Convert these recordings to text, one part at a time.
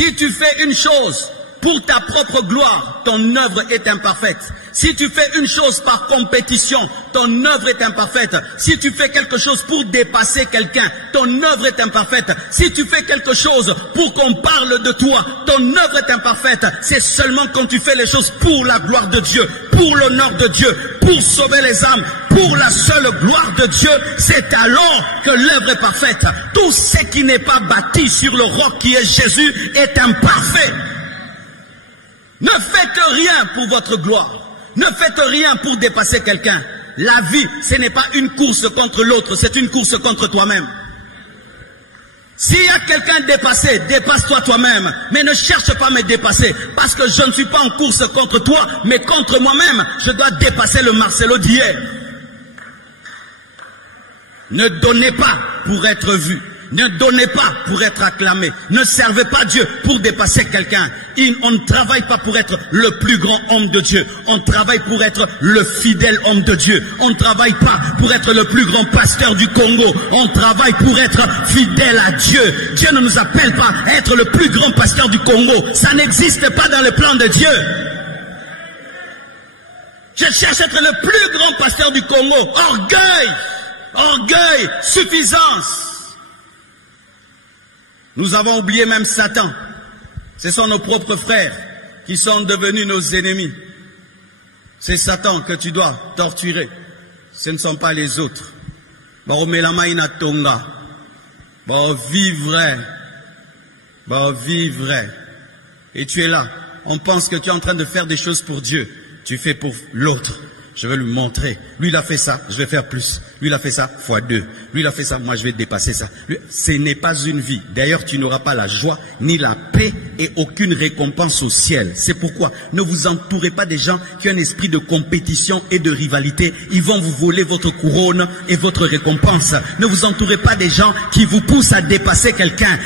Si tu fais une chose pour ta propre gloire, ton œuvre est imparfaite. Si tu fais une chose par compétition, ton œuvre est imparfaite. Si tu fais quelque chose pour dépasser quelqu'un, ton œuvre est imparfaite. Si tu fais quelque chose pour qu'on parle de toi, ton œuvre est imparfaite. C'est seulement quand tu fais les choses pour la gloire de Dieu, pour l'honneur de Dieu, pour sauver les âmes, pour la seule gloire de Dieu, c'est alors que l'œuvre est parfaite. Tout ce qui n'est pas bâti sur le roc qui est Jésus est imparfait. Ne faites rien pour votre gloire. Ne faites rien pour dépasser quelqu'un. La vie, ce n'est pas une course contre l'autre, c'est une course contre toi-même. S'il y a quelqu'un dépassé, dépasse-toi toi-même. Mais ne cherche pas à me dépasser. Parce que je ne suis pas en course contre toi, mais contre moi-même. Je dois dépasser le Marcelo d'hier. Ne donnez pas pour être vu. Ne donnez pas pour être acclamé. Ne servez pas Dieu pour dépasser quelqu'un. On ne travaille pas pour être le plus grand homme de Dieu. On travaille pour être le fidèle homme de Dieu. On ne travaille pas pour être le plus grand pasteur du Congo. On travaille pour être fidèle à Dieu. Dieu ne nous appelle pas à être le plus grand pasteur du Congo. Ça n'existe pas dans le plan de Dieu. Je cherche à être le plus grand pasteur du Congo. Orgueil, orgueil, suffisance. Nous avons oublié même Satan. Ce sont nos propres frères qui sont devenus nos ennemis. C'est Satan que tu dois torturer. Ce ne sont pas les autres. Vivre. Et tu es là. On pense que tu es en train de faire des choses pour Dieu. Tu fais pour l'autre. Je vais lui montrer. Lui, il a fait ça, je vais faire plus. Lui, il a fait ça, fois 2. Lui, il a fait ça, moi, je vais dépasser ça. Ce n'est pas une vie. D'ailleurs, tu n'auras pas la joie, ni la paix, et aucune récompense au ciel. C'est pourquoi ne vous entourez pas des gens qui ont un esprit de compétition et de rivalité. Ils vont vous voler votre couronne et votre récompense. Ne vous entourez pas des gens qui vous poussent à dépasser quelqu'un.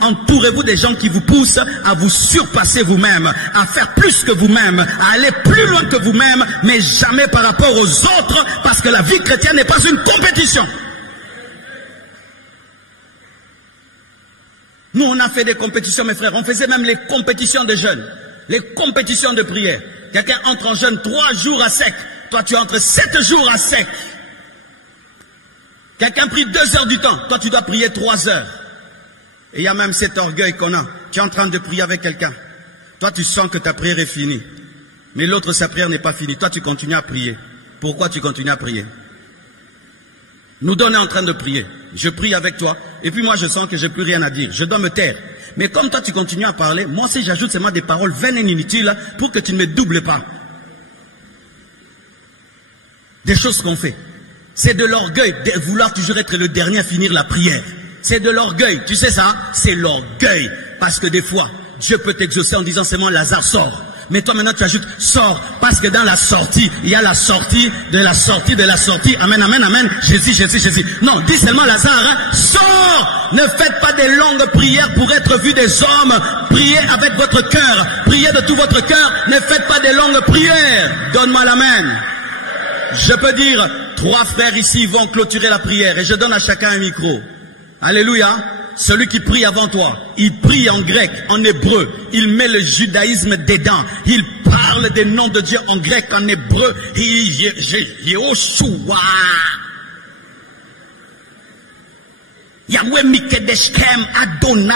Entourez-vous des gens qui vous poussent à vous surpasser vous-même, à faire plus que vous-même, à aller plus loin que vous-même, mais jamais par rapport aux autres, parce que la vie chrétienne n'est pas une compétition. Nous, on a fait des compétitions, mes frères. On faisait même les compétitions de jeûne, les compétitions de prière. Quelqu'un entre en jeûne 3 jours à sec. Toi, tu entres 7 jours à sec. Quelqu'un prie 2 heures du temps. Toi, tu dois prier 3 heures. Et il y a même cet orgueil qu'on a. Tu es en train de prier avec quelqu'un. Toi, tu sens que ta prière est finie. Mais l'autre, sa prière n'est pas finie. Toi, tu continues à prier. Pourquoi tu continues à prier? Nous on est en train de prier. Je prie avec toi. Et puis moi, je sens que je n'ai plus rien à dire. Je dois me taire. Mais comme toi, tu continues à parler, moi aussi, j'ajoute seulement des paroles vaines et inutiles pour que tu ne me doubles pas. Des choses qu'on fait. C'est de l'orgueil de vouloir toujours être le dernier à finir la prière. C'est de l'orgueil. Tu sais ça? C'est l'orgueil. Parce que des fois, Dieu peut t'exaucer en disant seulement Lazare sort. Mais toi maintenant tu ajoutes sors, parce que dans la sortie, il y a la sortie de la sortie de la sortie. Amen, amen, amen. Jésus, Jésus, Jésus. Non, dis seulement Lazare, sors. Ne faites pas des longues prières pour être vus des hommes. Priez avec votre cœur. Priez de tout votre cœur. Ne faites pas des longues prières. Donne-moi l'amen. Je peux dire, 3 frères ici vont clôturer la prière et je donne à chacun un micro. Alléluia. Celui qui prie avant toi, il prie en grec, en hébreu. Il met le judaïsme dedans. Il parle des noms de Dieu en grec, en hébreu. Yehoshua. Yahweh Mikedeshkem Adonai.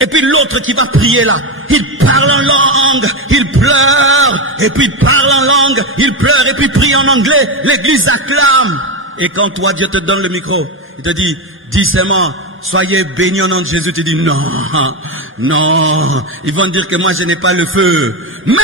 Et puis l'autre qui va prier là, il parle en langue, il pleure. Et puis il parle en langue, il pleure. Et puis il prie en anglais. L'église acclame. Et quand toi, Dieu te donne le micro, il te dit, dis seulement, soyez bénis au nom de Jésus. Tu dis, non, non. Ils vont dire que moi, je n'ai pas le feu. Mais